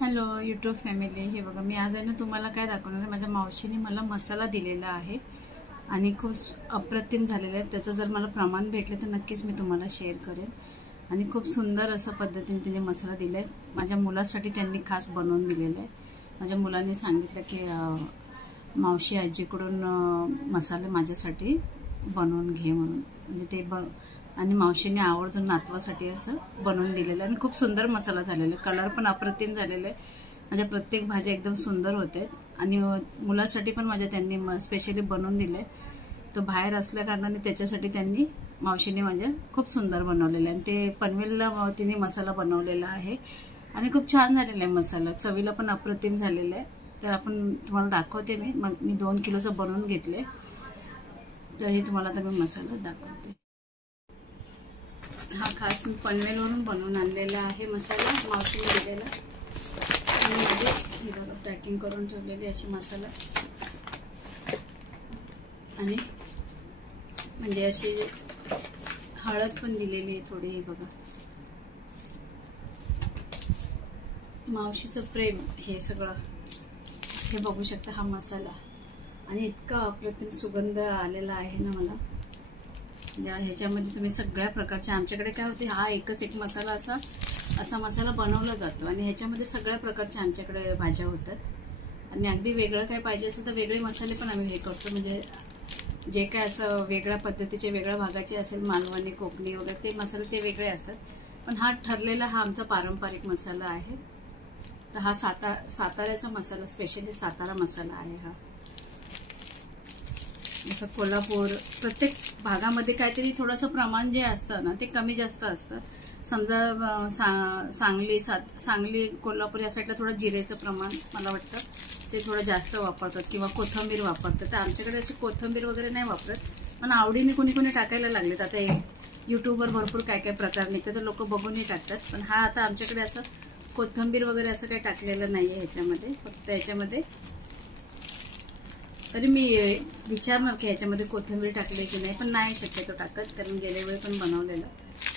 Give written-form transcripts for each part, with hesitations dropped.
Hello YouTube family, हे बघा मी आज आहे ना तुम्हाला काय दाखवणार आहे. माझ्या मावशीने मला मसाला दिलेला आहे आणि खूप अप्रतिम झालेला आहे. त्याचं जर मला प्रमाण भेटलं तर नक्कीच मी तुम्हाला शेअर करेन. आणि खूप सुंदर अशा पद्धतीने तिने मसाला दिला आहे. माझ्या मुलासाठी त्यांनी खास बनवून दिलेला आहे. माझ्या मुलांनी सांगितलं की मावशी आजीकडून मसाले माझ्यासाठी बनवून घे म्हणून. म्हणजे ते आणि मावशीने आवर्जून नातवासाठी असं बनवून दिलेलं आणि खूप सुंदर मसाला झालेला आहे. कलर पण अप्रतिम झालेला आहे. माझ्या प्रत्येक भाज्या एकदम सुंदर होते आणि मुलासाठी पण माझ्या त्यांनी स्पेशली बनवून दिले. तो बाहेर असल्या कारणाने त्याच्यासाठी त्यांनी मावशीने माझ्या खूप सुंदर बनवलेलं आहे. आणि ते पनवेलला तिने मसाला बनवलेला आहे आणि खूप छान झालेला आहे मसाला. चवीला पण अप्रतिम झालेला आहे. तर आपण तुम्हाला दाखवते. मी 2 किलोचं बनवून घेतले. तर हे तुम्हाला आता मी मसाला दाखवते. हा खास मी पनवेलवरून बनवून आणलेला आहे मसाला, मावशीने दिलेला. आणि मध्ये हे बघा पॅकिंग करून ठेवलेली अशी मसाला. आणि म्हणजे अशी हळद पण दिलेली आहे थोडी. हे बघा मावशीचं प्रेम हे सगळं हे बघू शकता. हा मसाला आणि इतका अप्रतिम सुगंध आलेला आहे ना मला. ह्याच्यामध्ये तुम्ही सगळ्या प्रकारच्या, आमच्याकडे काय होते, हा एकच एक मसाला असा मसाला बनवला जातो आणि ह्याच्यामध्ये सगळ्या प्रकारच्या आमच्याकडे भाज्या होतात. आणि अगदी वेगळं काय पाहिजे असेल तर वेगळे मसाले पण आम्ही हे करतो. म्हणजे जे काय असं वेगळ्या पद्धतीचे वेगळ्या भागाचे असेल, मालवणी कोकणी वगैरे ते मसाले ते वेगळे असतात. पण हा ठरलेला हा आमचा पारंपरिक मसाला आहे. तर हा साताऱ्याचा मसाला, स्पेशली सातारा मसाला आहे हा. जसं कोल्हापूर, प्रत्येक भागामध्ये काहीतरी थोडंसं प्रमाण जे असतं ना ते कमी जास्त असतं. समजा सांगली कोल्हापूर या साईडला थोडं जिरेचं प्रमाण मला वाटतं ते थोडं जास्त वापरतात किंवा कोथिंबीर वापरतात. तर आमच्याकडे अशी कोथिंबीर वगैरे नाही वापरत, पण आवडीने कोणी टाकायला लागलेत. आता यूट्यूबवर भरपूर काय काय प्रकार निघतात तर लोक बघूनही टाकतात. पण हा आता आमच्याकडे असं कोथिंबीर वगैरे असं काही टाकलेलं नाही आहे ह्याच्यामध्ये. फक्त ह्याच्यामध्ये तरी मी विचारणार की ह्याच्यामध्ये कोथिंबीर टाकली की नाही, पण नाही शक्यतो टाकत, कारण गेल्या वेळी पण बनवलेलं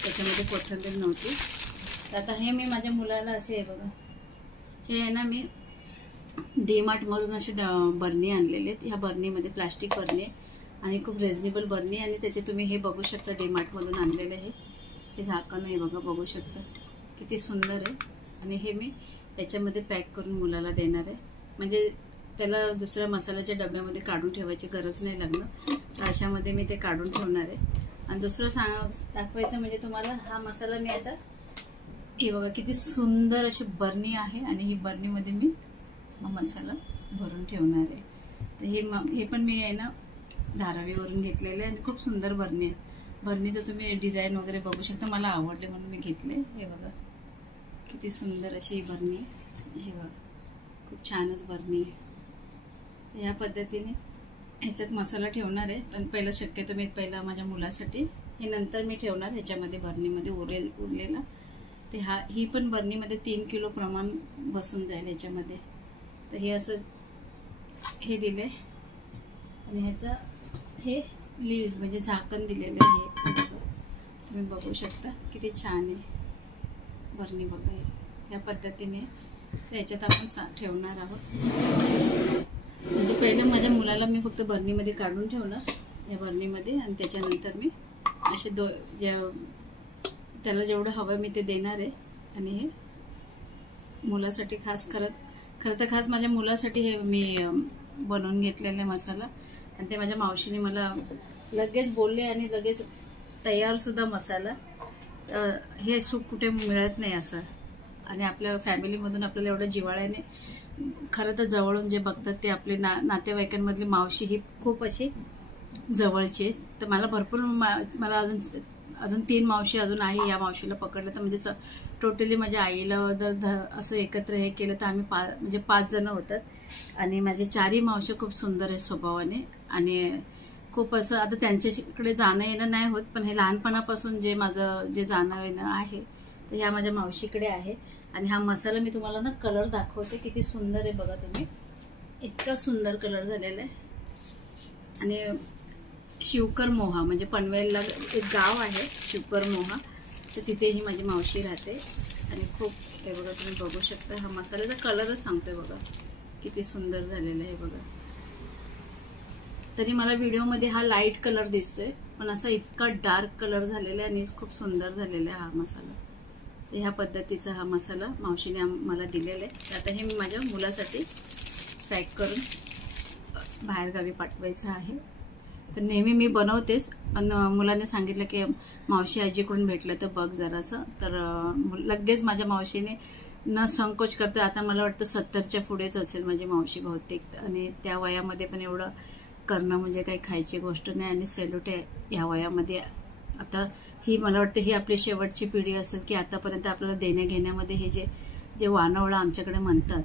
त्याच्यामध्ये कोथिंबीर नव्हती. तर आता हे मी माझ्या मुलाला असे आहे बघा, हे आहे ना मी डीमार्टमधून असे बरणी आणलेले आहेत. ह्या बरणीमध्ये प्लास्टिक बरणी आणि खूप रिजनेबल बरणी. आणि त्याचे तुम्ही हे बघू शकता डीमार्टमधून आणलेले हे झाकण आहे बघा, बघू शकता किती सुंदर आहे. आणि हे मी त्याच्यामध्ये पॅक करून मुलाला देणार आहे. म्हणजे त्याला दुसऱ्या मसाल्याच्या डब्यामध्ये काढून ठेवायची गरज नाही लागणार. तर अशामध्ये मी ते काढून ठेवणार आहे. आणि दुसरं दाखवायचं म्हणजे तुम्हाला हा मसाला मी आता हे बघा किती सुंदर अशी बरणी आहे आणि ही बरणीमध्ये मी हा मसाला भरून ठेवणार आहे. तर हे पण मी आहे ना धारावीवरून घेतलेलं आहे आणि खूप सुंदर बरणी आहे. बरणीचं तुम्ही डिझाईन वगैरे बघू शकता, मला आवडले म्हणून मी घेतले. हे बघा किती सुंदर अशी ही बरणी आहे. हे बघा खूप छानच बरणी आहे. या पद्धतीने ह्याच्यात मसाला ठेवणार आहे. पण पहिलं शक्यतो मी माझ्या मुलासाठी हे नंतर मी ठेवणार ह्याच्यामध्ये बरणीमध्ये उरलेला. ते ही पण बरणीमध्ये 3 किलो प्रमाण बसून जाईल ह्याच्यामध्ये. तर हे असं हे दिले आणि ह्याचं हे लीड म्हणजे झाकण दिलेलं आहे. तुम्ही बघू शकता किती छान आहे बरणी बघा. या पद्धतीने ह्याच्यात आपण ठेवणार आहोत. म्हणजे पहिले माझ्या मुलाला मी फक्त बरणीमध्ये काढून ठेवणार या बरणीमध्ये आणि त्याच्यानंतर मी असे त्याला जेवढं हवं मी ते देणार आहे. आणि हे मुलासाठी खरं तर खास माझ्या मुलासाठी हे मी बनवून घेतलेला मसाला. आणि ते माझ्या मावशीने मला लगेच बोलले आणि लगेच तयारसुद्धा मसाला. हे सुख कुठे मिळत नाही असं. आणि आपल्या फॅमिलीमधून आपल्याला एवढं जिव्हाळ्याने खरं तर जवळून जे बघतात ते आपले नातेवाईकांमधली मावशी ही खूप अशी जवळची आहे. तर मला भरपूर मला अजून 3 मावशी अजून आहे. या मावशीला पकडलं तर म्हणजे टोटली माझ्या आईला जर असं एकत्र हे केलं तर आम्ही म्हणजे 5 जण होतात. आणि माझे 4ही मावशी खूप सुंदर आहे स्वभावाने. आणि खूप असं आता त्यांच्याकडे जाणं येणं नाही होत, पण हे लहानपणापासून माझं जे जाणं येणं आहे तर ह्या माझ्या मावशीकडे आहे. आणि हा मसाला मी तुम्हाला ना कलर दाखवते किती सुंदर आहे बघा तुम्ही. इतका सुंदर कलर झालेला आहे. आणि शिवकर मोहा म्हणजे पनवेलला एक गाव आहे शिवकर मोहा, तर तिथे ही माझी मावशी राहते. आणि खूप हे बघा तुम्ही बघू शकता, हा मसाल्याचा कलरच सांगतोय बघा किती सुंदर झालेला आहे बघा. तरी मला व्हिडिओमध्ये हा लाईट कलर दिसतोय, पण असा इतका डार्क कलर झालेला आहे आणि खूप सुंदर झालेला आहे हा मसाला. तर ह्या पद्धतीचा हा मसाला मावशीने मला दिलेला आहे. तर आता हे मी माझ्या मुलासाठी पॅक करून बाहेरगावी पाठवायचं आहे. तर नेहमी मी बनवतेच, पण मुलाने सांगितलं की मावशी आजीकडून भेटलं तर बघ जरासं. तर लगेच माझ्या मावशीने न संकोच करतो, आता मला वाटतं 70च्या पुढेच असेल माझी मावशी बहुतेक, आणि त्या वयामध्ये पण एवढं करणं म्हणजे काही खायची गोष्ट नाही. आणि सॅल्यूट आहे ह्या वयामध्ये. आता ही मला वाटतं ही आपली शेवटची पिढी असेल की आतापर्यंत आपल्याला देण्या घेण्यामध्ये हे जे वानवळा आमच्याकडे म्हणतात,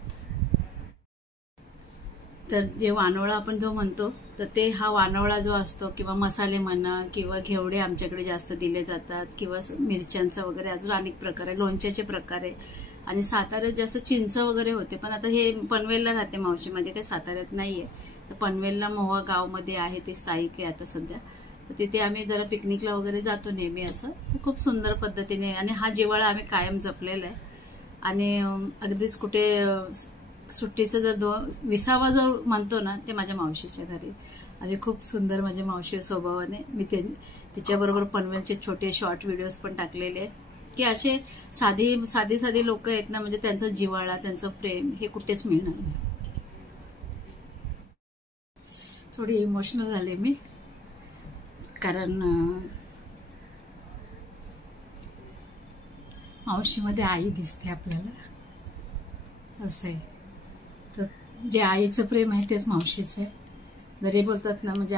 तर जे वानवळा आपण जो म्हणतो, तर ते हा वानवळा जो असतो किंवा मसाले म्हणा किंवा घेवडे आमच्याकडे जास्त दिले जातात, किंवा मिरच्यांचा वगैरे अजून अनेक प्रकार आहे, लोणच्याचे प्रकार आहे. आणि साताऱ्यात जास्त चिंच वगैरे होते, पण आता हे पनवेलला राहते मावशी, म्हणजे काही साताऱ्यात नाहीये. तर पनवेलला मोहा गावमध्ये आहे, ते स्थायिक आहे आता सध्या. तर तिथे आम्ही जरा पिकनिकला वगैरे जातो नेहमी असं. तर खूप सुंदर पद्धतीने, आणि हा जिव्हाळा आम्ही कायम जपलेला आहे. आणि अगदीच कुठे सुट्टीचं जर 20वा जो म्हणतो ना, ते माझ्या मावशीच्या घरी. आणि खूप सुंदर माझ्या मावशी स्वभावाने. मी तिच्याबरोबर पनवेलचे छोटे शॉर्ट व्हिडिओज पण टाकलेले आहेत, की असे साधी लोक आहेत ना, म्हणजे त्यांचा जिव्हाळा, त्यांचं प्रेम हे कुठेच मिळणार नाही. थोडी इमोशनल झाले मी, कारण मावशीमध्ये आई दिसते आपल्याला, असं आहे. तर जे आईचं प्रेम आहे तेच मावशीचं आहे. जरी बोलतात ना, म्हणजे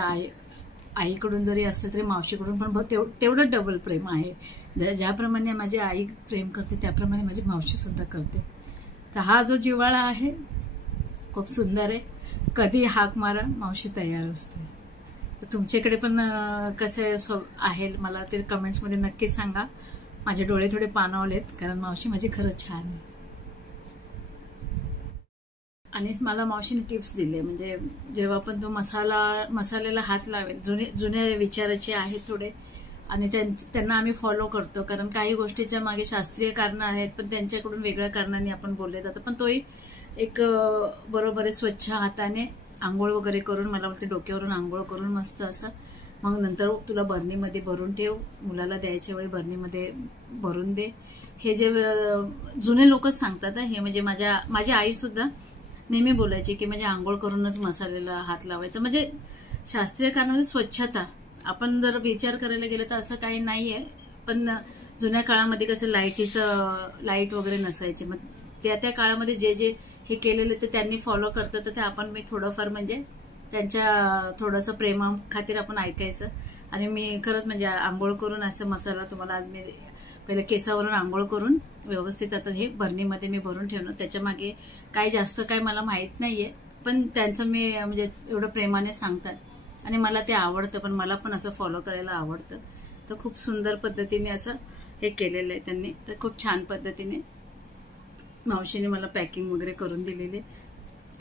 आईकडून जरी असलं तरी मावशीकडून पण तेवढं डबल प्रेम आहे. ज्याप्रमाणे माझी आई प्रेम करते त्याप्रमाणे माझी मावशी सुद्धा करते. तर हा जो जिव्हाळा आहे खूप सुंदर आहे. कधी हाक मारा, मावशी तयार असते. तर तुमच्याकडे पण कसं आहे मला ते कमेंट्समध्ये नक्की सांगा. माझे डोळे थोडे पाणावलेत, कारण मावशी माझी खरंच छान आहे. आणि मला मावशीने टिप्स दिले, म्हणजे जेव्हा पण तो मसाल्याला हात लावेल, जुने विचाराचे आहेत थोडे, आणि त्यांना आम्ही फॉलो करतो. कारण काही गोष्टीच्या मागे शास्त्रीय कारणं आहेत, पण त्यांच्याकडून वेगळ्या कारणांनी आपण बोलले जातं. पण तोही एक बरोबर आहे, स्वच्छ हाताने आंघोळ वगैरे करून, मला वाटतं डोक्यावरून आंघोळ करून मस्त असं, मग नंतर तुला बरणीमध्ये भरून ठेव, मुलाला द्यायच्या वेळी बरणीमध्ये भरून दे. हे जे जुने लोकच सांगतात हे. म्हणजे माझी आई सुद्धा नेहमी बोलायची की म्हणजे आंघोळ करूनच मसाल्याला हात लावायचा. म्हणजे शास्त्रीय कारणामध्ये स्वच्छता, आपण जर विचार करायला गेलं तर असं काही नाहीये. पण जुन्या काळामध्ये कसं लाईट वगैरे नसायची, मग त्या काळामध्ये जे हे केलेलं ते त्यांनी फॉलो करतात. तर ते आपण मी थोडंफार म्हणजे त्यांच्या थोडंसं प्रेमा खातीर आपण ऐकायचं. आणि मी खरंच म्हणजे आंघोळ करून असं मसाला, तुम्हाला आज मी पहिले केसावरून आंघोळ करून व्यवस्थित आता हे बरणीमध्ये मी भरून ठेवणं. त्याच्या मागे काय जास्त काय मला माहित नाहीये, पण त्यांचं मी म्हणजे एवढं प्रेमाने सांगतात आणि मला ते आवडतं. पण मला पण असं फॉलो करायला आवडतं. तर खूप सुंदर पद्धतीने असं हे केलेलं आहे त्यांनी. तर खूप छान पद्धतीने मावशीने मला पॅकिंग वगैरे करून दिलेले.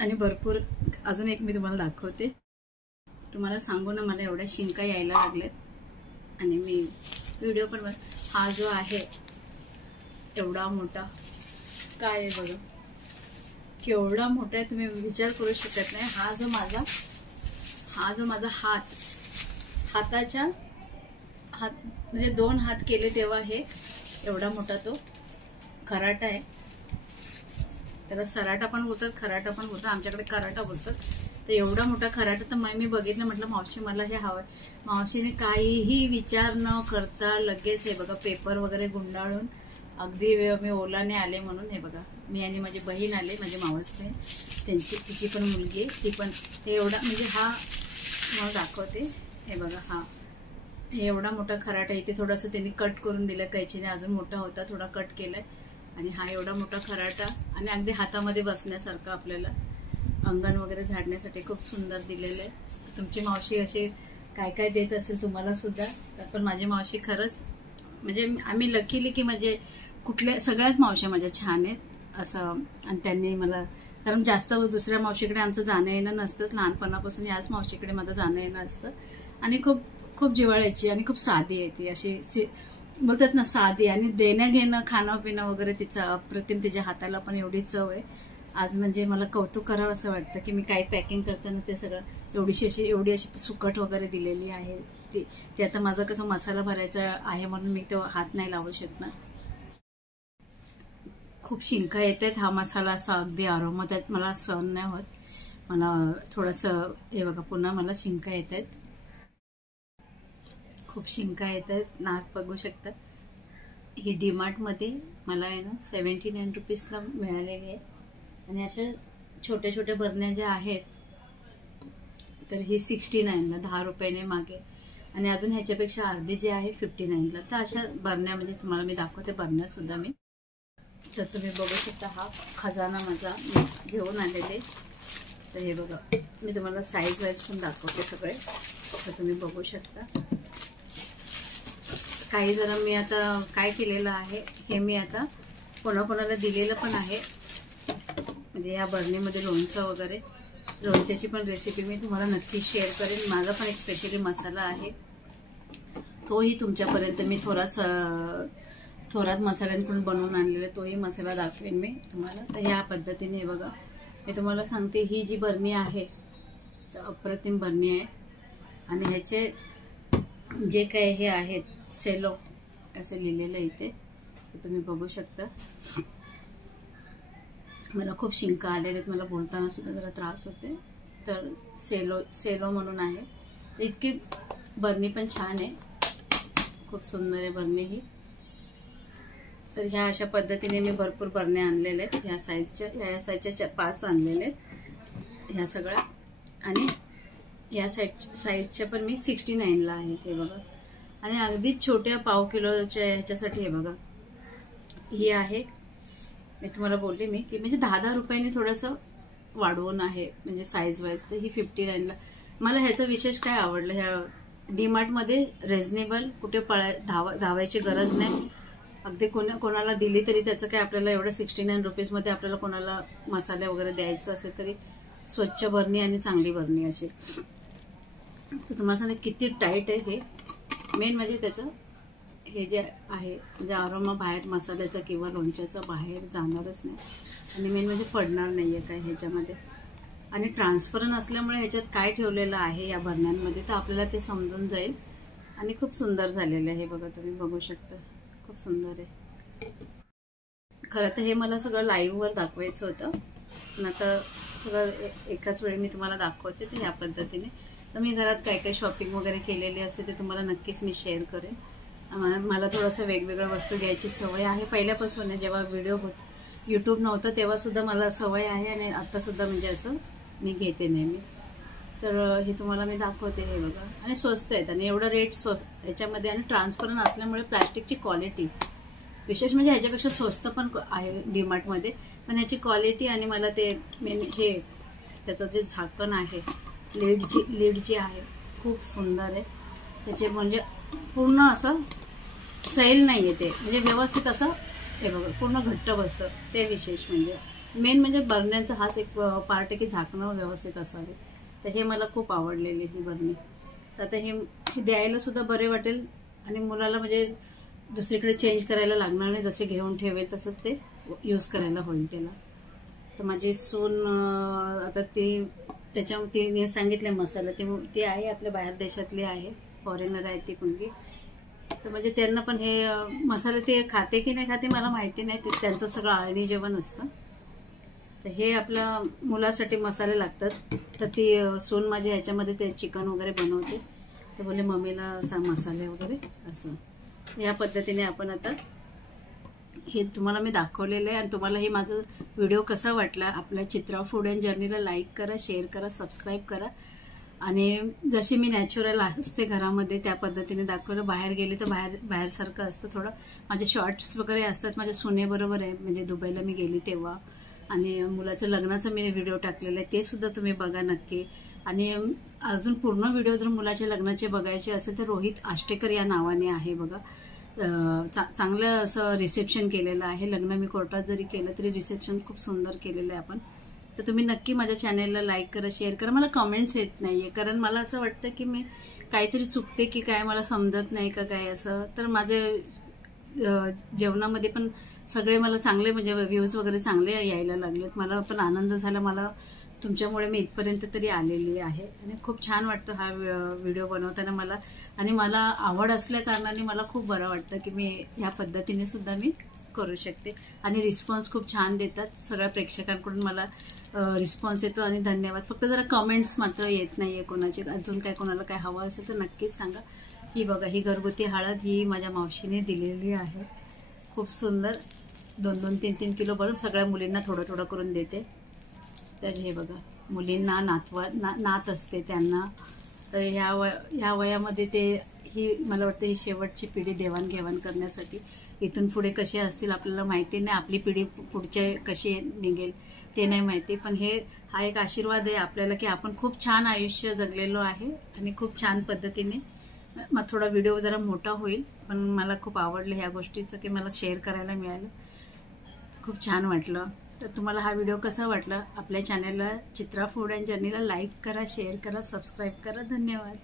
आणि भरपूर अजून एक मी तुम्हाला दाखवते. तुम्हाला सांगू ना, मला एवढ्या शिंका यायला लागल्यात. आणि मी व्हिडिओ पण, हा जो आहे एवढा मोठा, काय आहे बघा, केवढा मोठा आहे तुम्ही विचार करू शकत नाही. हा जो माझा हाताच्या म्हणजे 2 हात केले तेव्हा हे एवढा मोठा तो खराटा आहे. त्याला सराटा पण बोलतात, खराटा पण बोलतात, आमच्याकडे कराटा बोलतात. तर एवढा मोठा खराटा, तर मी बघितलं, म्हटलं मावशी मला हे हवं. मावशीने काहीही विचार न करता लगेच हे बघा पेपर वगैरे गुंडाळून, अगदी मी ओलाने आले म्हणून हे बघा, मी आणि माझी बहीण आले, माझी मावस बहीण, तिची पण मुलगी, ती पण. हे एवढा म्हणजे हा मला दाखवते, हे बघा, हा हे एवढा मोठा खराटा. इथे थोडंसं त्यांनी कट करून दिलं कैचीने, अजून मोठा होता, थोडा कट केलाय. आणि हा एवढा मोठा खराटा, आणि अगदी हातामध्ये बसण्यासारखं, आपल्याला अंगण वगैरे झाडण्यासाठी खूप सुंदर दिलेलं आहे. तुमची मावशी अशी काय काय देत असेल तुम्हाला सुद्धा. पण माझी मावशी खरंच म्हणजे आम्ही लकीली की म्हणजे सगळ्याच मावश्या माझ्या छान आहेत असं. आणि त्यांनी मला, कारण जास्त दुसऱ्या मावशीकडे आमचं जाणं येणं नसतंच, लहानपणापासून याच मावशीकडे माझं जाणं येणं असतं. आणि खूप खूप जिव्हाळ्याची आणि खूप साधी आहे ती. अशी बोलतात ना साधी, आणि देणं घेणं खाणं पिणं वगैरे तिचं अप्रतिम, तिच्या हाताला पण एवढी चव आहे. आज म्हणजे मला कौतुक करावं असं वाटतं की मी काही पॅकिंग करताना ते सगळं एवढी अशी सुकट वगैरे दिलेली आहे. ते आता माझा कसं मसाला भरायचा आहे म्हणून मी तो हात नाही लावू शकणार. खूप शिंका येत आहेत. हा मसाला असा अगदी अरोमा त्यात मला सहन नाही होत. मला थोडंसं हे बघा पुन्हा मला शिंका येत आहेत, खूप शिंका येत आहेत. नाक बघू शकतात. ही डीमार्टमध्ये मला आहे ना 79 रुपीजला मिळालेली आहे. आणि अशा छोट्या छोट्या बरण्या ज्या आहेत तर ही 69ला 10 रुपयाने मागे, आणि अजून ह्याच्यापेक्षा अर्धी जी आहे 59ला. तर अशा बरण्या म्हणजे तुम्हाला मी दाखवते बरण्या सुद्धा मी. तर तुम्ही बघू शकता हा खजाना माझा मी घेऊन आलेले. तर हे बघा मी तुम्हाला साईज वाईज पण दाखवते सगळे. तर तुम्ही बघू शकता. काही जरा मी आता काय केलेलं आहे हे मी आता कोणाकोणाला दिलेलं पण आहे. म्हणजे या बरणीमध्ये लोणचं वगैरे, लोणच्याची पण रेसिपी मी तुम्हाला नक्की शेअर करेन. माझा पण एक स्पेशली मसाला आहे, तोही तुमच्यापर्यंत मी थोरात मसाल्यांकडून बनवून आणलेला तोही मसाला दाखवेन मी तुम्हाला. तर ह्या पद्धतीने हे बघा मी तुम्हाला सांगते, ही जी बरणी आहे तर अप्रतिम बरणी आहे. आणि ह्याचे जे काय हे आहेत सेलो असं लिहिलेलं इथे तुम्ही बघू शकता. मला खूप शिंका आलेले आहेत, मला बोलताना सुद्धा जरा त्रास होते. तर सेलो म्हणून आहे. तर इतकी बरणी पण छान आहे, खूप सुंदर आहे बरणी ही. तर ह्या अशा पद्धतीने मी भरपूर बरण्या आणलेल्या आहेत. ह्या साईजच्या 5 आणलेल्या आहेत ह्या सगळ्या. आणि ह्या साईजच्या पण मी 69ला आहेत हे बघा. आणि अगदी छोट्या पाव किलोच्या ह्याच्यासाठी हे बघा ही आहे. मी तुम्हाला बोलले मी की म्हणजे 10-10 रुपयांनी थोडंसं वाढवून आहे म्हणजे साईज वाईज. तर ही 59ला. मला ह्याचं विशेष काय आवडलं, ह्या डीमार्टमध्ये रिजनेबल, कुठे धावायची गरज नाही. अगदी कोणाला दिली तरी त्याचं काय आपल्याला एवढं 69 रुपीजमध्ये आपल्याला कोणाला मसाले वगैरे द्यायचं असेल तरी स्वच्छ बरणी आणि चांगली बरणी अशी. तर तुम्हाला सांगते किती टाईट आहे हे. मेन म्हणजे त्याचं हे जे आहे म्हणजे अरोमा बाहेर मसाल्याचा किंवा लोणच्याचा बाहेर जाणारच नाही. आणि मेन म्हणजे पडणार नाही आहे काय ह्याच्यामध्ये. आणि ट्रान्सपरंट असल्यामुळे ह्याच्यात काय ठेवलेलं आहे या बरण्यांमध्ये तर आपल्याला ते समजून जाईल. आणि खूप सुंदर झालेलं आहे बघा, तुम्ही बघू शकता, खूप सुंदर आहे. खरं तर हे मला सगळं लाईव्हवर दाखवायचं होतं, पण आता सगळं एकाच वेळी मी तुम्हाला दाखवते. तर ह्या पद्धतीने तर मी घरात काय काय शॉपिंग वगैरे केलेली असते ते तुम्हाला नक्कीच मी शेअर करेन. मला थोडंसं वेगवेगळ्या वस्तू घ्यायची सवय आहे पहिल्यापासून. जेव्हा व्हिडिओ यूट्यूब नव्हतं तेव्हा सुद्धा मला सवय आहे, आणि आत्तासुद्धा म्हणजे असं मी घेते नेहमी. तर हे तुम्हाला मी दाखवते हे बघा. आणि स्वस्त आहेत आणि एवढं रेट याच्यामध्ये. आणि ट्रान्सपरंट असल्यामुळे प्लॅस्टिकची क्वालिटी विशेष म्हणजे ह्याच्यापेक्षा स्वस्त पण आहे डीमार्टमध्ये. पण ह्याची क्वालिटी आणि मला ते मेन हे त्याचं जे झाकण आहे लीड जी आहे खूप सुंदर आहे. त्याचे म्हणजे पूर्ण असं सैल नाही आहे ते, म्हणजे व्यवस्थित असं हे बघा पूर्ण घट्ट बसतं. ते विशेष म्हणजे मेन म्हणजे बरण्यांचा हाच एक पार्ट आहे की झाकणं व्यवस्थित असावे. तर हे मला खूप आवडलेली ही बरणी. तर आता हे द्यायला सुद्धा बरे वाटेल आणि मुलाला म्हणजे दुसरीकडे चेंज करायला लागणार नाही. जसे घेऊन ठेवेल तसंच ते यूज करायला होईल त्याला. तर माझी सून आता तिने सांगितले मसाला ते आहे आपल्या बाहेर देशातले आहे, फॉरेनर आहे ती मुलगी. तर म्हणजे त्यांना पण हे मसाले ते खाते की नाही खाते मला माहिती नाही. ते त्यांचं सगळं आळणी जेवण असतं. तर हे आपल्या मुलासाठी मसाले लागतात. तर ती सून माझी ह्याच्यामध्ये ते चिकन वगैरे बनवते. तर बोले मम्मीला सांग मसाले वगैरे असं. या पद्धतीने आपण आता हे तुम्हाला मी दाखवलेलं आहे. आणि तुम्हाला हे माझं व्हिडिओ कसा वाटला, आपल्या चित्रा फूड अँड जर्नीला लाईक करा, शेअर करा, सबस्क्राईब करा. आणि जशी मी नॅचरल असते घरामध्ये त्या पद्धतीने दाखवलं. बाहेर गेले तर बाहेरसारखं असतं थोडं. माझे शॉर्ट्स वगैरे असतात माझ्या सुनेबरोबर आहे, म्हणजे दुबईला मी गेली तेव्हा. आणि मुलाचं लग्नाचं मी व्हिडिओ टाकलेलं आहे, ते सुद्धा तुम्ही बघा नक्की. आणि अजून पूर्ण व्हिडिओ जर मुलाच्या लग्नाचे बघायचे असेल तर रोहित आष्टेकर या नावाने आहे बघा. चांगलं असं रिसेप्शन केलेलं आहे. लग्न मी कोर्टात जरी केलं तरी रिसेप्शन खूप सुंदर केलेलं आहे आपण. तर तुम्ही नक्की माझ्या चॅनेलला लाईक करा, शेअर करा. मला कमेंट्स येत नाही आहे कारण मला असं वाटतं की मी काहीतरी चुकते की काय, मला समजत नाही का काय असं. तर माझे जेवणामध्ये पण सगळे मला चांगले म्हणजे व्ह्यूज वगैरे चांगले यायला लागलेत. मला पण आनंद झाला, मला तुमच्यामुळे मी इथपर्यंत तरी आलेली आहे. आणि खूप छान वाटतं हा व्हिडिओ बनवताना मला. आणि मला आवड असल्या कारणाने मला खूप बरं वाटतं की मी ह्या पद्धतीने सुद्धा मी करू शकते. आणि रिस्पॉन्स खूप छान देतात सगळ्या प्रेक्षकांकडून मला रिस्पॉन्स येतो. आणि धन्यवाद. फक्त जरा कमेंट्स मात्र येत नाही आहे कोणाचे. अजून काय कोणाला काय हवं असेल तर नक्कीच सांगा. ही बघा, ही घरगुती हळद ही माझ्या मावशीने दिलेली आहे. खूप सुंदर 2-2, 3-3 किलो भरून सगळ्या मुलींना थोडं थोडं करून देते. तर हे बघा, मुलींना नात असते त्यांना. तर ह्या वयामध्ये ते ही मला वाटतं ही शेवटची पिढी देवाणघेवाण करण्यासाठी. इथून पुढे कसे असतील आपल्याला माहिती नाही, आपली पिढी पुढचे कशी निघेल ते नाही माहिती. पण हा एक आशीर्वाद आहे आपल्याला की आपण खूप छान आयुष्य जगलेलो आहे. आणि खूप छान पद्धतीने मग थोडा व्हिडिओ जरा मोठा होईल, पण मला खूप आवडलं ह्या गोष्टीचं की मला शेअर करायला मिळालं. खूप छान वाटलं. तर तुम्हाला हा व्हिडिओ कसा वाटला? आपल्या चॅनलला चित्रा फूड अँड जर्नीला लाईक करा, शेअर करा, सबस्क्राईब करा. धन्यवाद.